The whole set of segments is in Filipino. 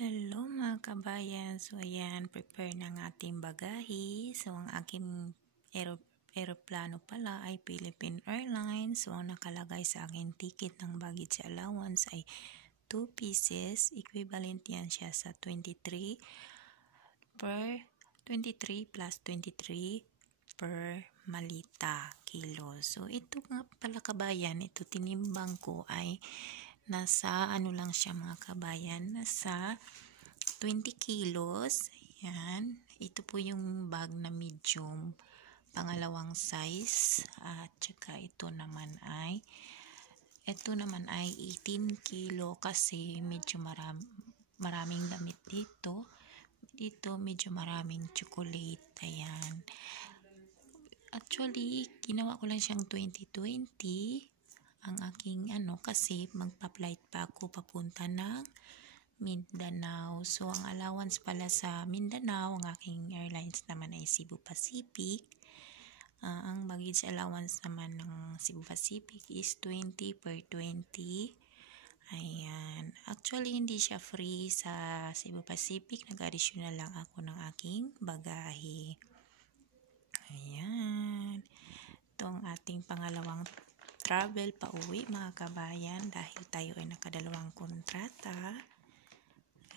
Hello mga kabayan. So ayan, prepare ng ating bagahe. So ang aking aeroplano pala ay Philippine Airlines. So ang nakalagay sa aking ticket ng baggage allowance ay 2 pieces. Equivalent yan siya sa 23 plus 23 per malita kilo. So ito nga pala kabayan, ito tinimbang ko ay nasa ano lang siya mga kabayan, nasa 20 kilos. Yan. Ito po yung bag na medium, pangalawang size. At saka ito naman ay 18 kilo kasi medyo maraming damit dito. Dito medyo maraming chocolate. Ayan. Actually, ginawa ko lang siyang 2020 ang aking kasi magpa-flight pa ako papunta ng Mindanao. So, ang allowance pala sa Mindanao, ang aking airlines naman ay Cebu Pacific. Ang baggage allowance naman ng Cebu Pacific is 20 per 20. Ayan. Actually, hindi siya free sa Cebu Pacific. Nag-additional lang ako ng aking bagahe. Ayan. Ito ang ating pangalawang travel pa uwi mga kabayan dahil tayo ay nakadalawang kontrata.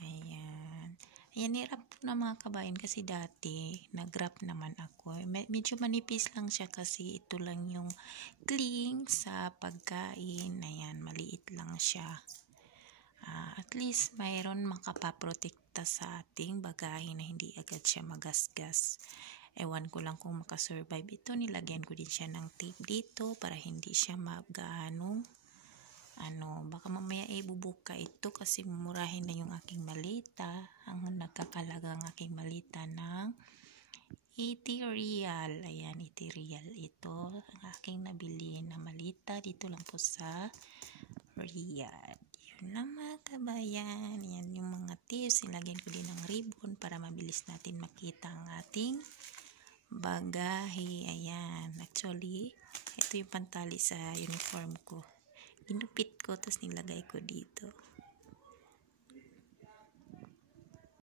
Ayan. Ayan, hirap po na mga kabayan kasi dati nag-grab naman ako. Medyo manipis lang siya kasi ito lang yung cling sa pagkain. Ayan, maliit lang siya. At least mayroon makapaprotekta sa ating bagahe na hindi agad siya magasgas. Ewan ko lang kung makasurvive ito. Nilagyan ko din siya ng tape dito para hindi siya magano. Baka mamaya bubuka ito kasi mumurahin na yung aking malita. Ang nagkakalaga ang aking malita ng 80 real. Ayan, 80 real ito. Ang aking nabili na malita dito lang po sa Riyadh. Yun lang mga kabayan. Yan yung mga tips. Nilagyan ko din ng ribbon para mabilis natin makita ang ating bagahe. Ayan. Actually, ito yung pantali sa uniform ko. Ginupit ko, tapos nilagay ko dito.